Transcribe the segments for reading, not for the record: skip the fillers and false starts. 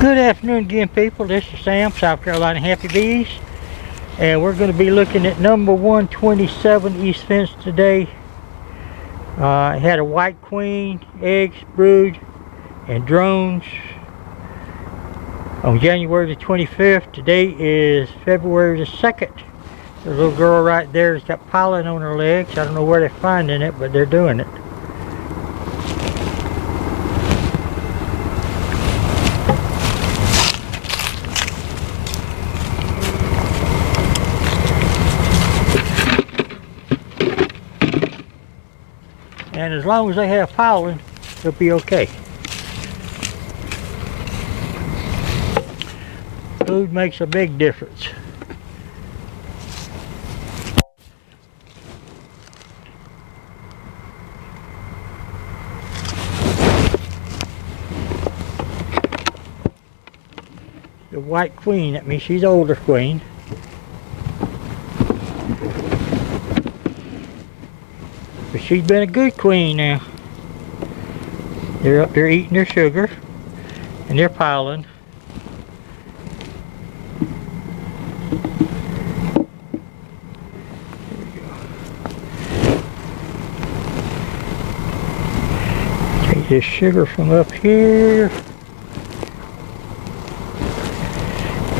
Good afternoon again, people. This is Sam, South Carolina Happy Bees, and we're going to be looking at number 127 East Fence today. It had a white queen, eggs, brood, and drones on January the 25th. Today is February the 2nd. The little girl right there has got pollen on her legs. I don't know where they're finding it, but they're doing it. And as long as they have pollen, they'll be okay. Food makes a big difference. The white queen, that means she's the older queen. But she's been a good queen now. They're up there eating their sugar and their pollen. Take this sugar from up here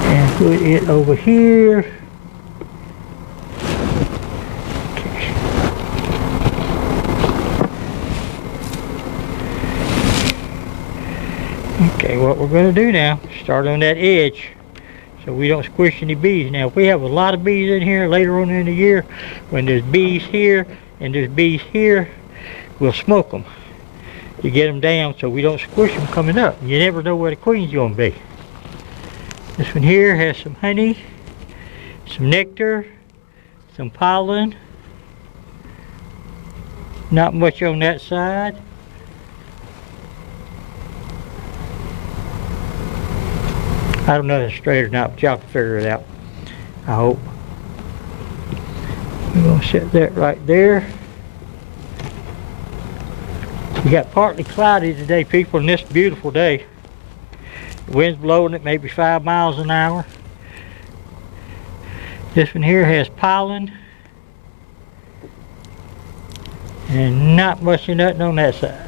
and put it over here. Okay, what we're going to do now, start on that edge so we don't squish any bees. Now, if we have a lot of bees in here later on in the year, when there's bees here and there's bees here, we'll smoke them to get them down so we don't squish them coming up. You never know where the queen's going to be. This one here has some honey, some nectar, some pollen. Not much on that side. I don't know if it's straight or not, but y'all can figure it out, I hope. We're going to set that right there. We got partly cloudy today, people, and this beautiful day. The wind's blowing at maybe 5 miles an hour. This one here has pollen. And not much of nothing on that side.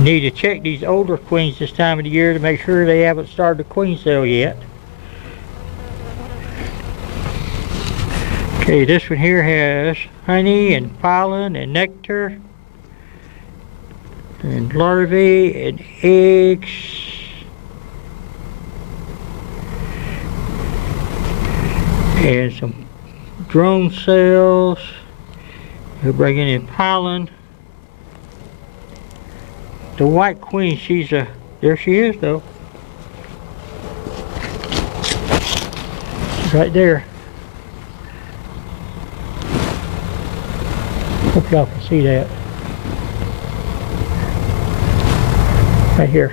Need to check these older queens this time of the year to make sure they haven't started the queen cell yet. Okay, this one here has honey and pollen and nectar and larvae and eggs. And some drone cells. We're bringing in pollen. The white queen, there she is though. She's right there. Hope y'all can see that. Right here.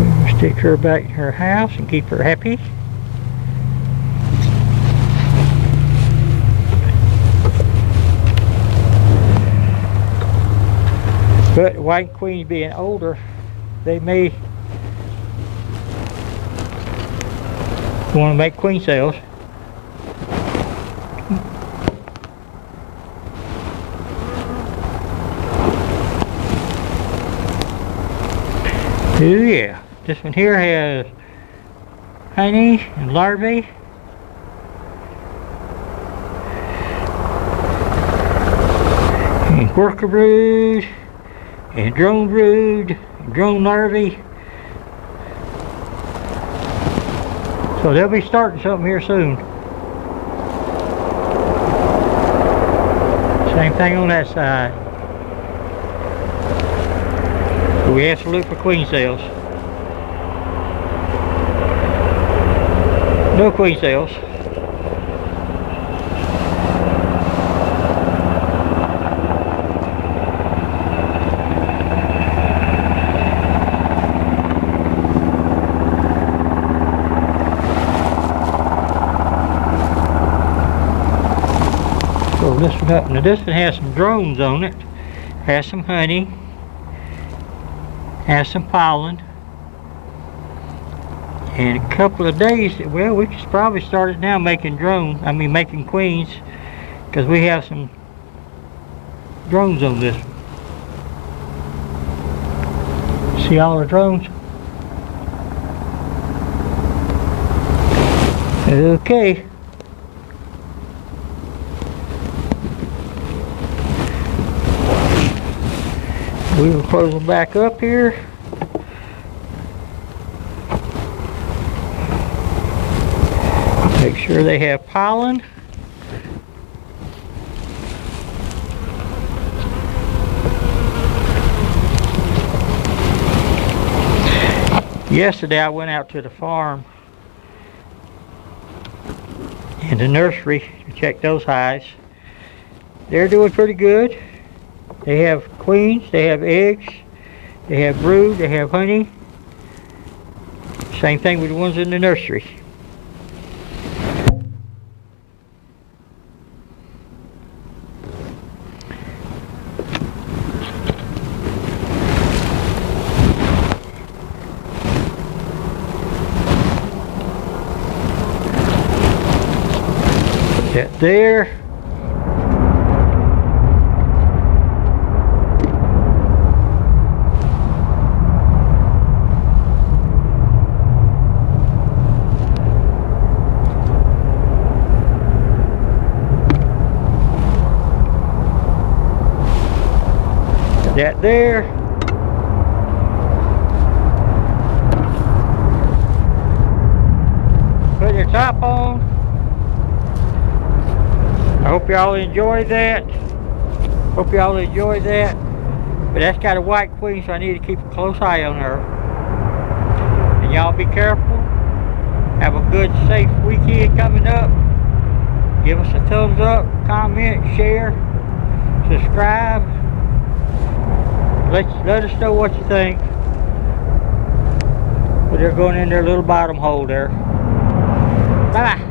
We'll stick her back in her house and keep her happy. But white queens being older, they may want to make queen cells. Oh yeah, this one here has honey and larvae. And worker brood. And drone brood, and drone larvae. So they'll be starting something here soon. Same thing on that side. But we have to look for queen cells. No queen cells. Pull this one up. Now this one has some drones on it. Has some honey. Has some pollen. And a couple of days, well, we could probably start it now making making queens, because we have some drones on this one. See all the drones? Okay. We will close them back up here. Make sure they have pollen. Yesterday I went out to the farm in the nursery to check those hives. They're doing pretty good. They have queens, they have eggs, they have brood, they have honey. Same thing with the ones in the nursery. Put that there. That there. Put your top on. I hope y'all enjoyed that. But that's got a white queen, so I need to keep a close eye on her. And y'all be careful. Have a good, safe weekend coming up. Give us a thumbs up, comment, share, subscribe. Let us know what you think. But they're going in their little bottom hole there. Bye-bye.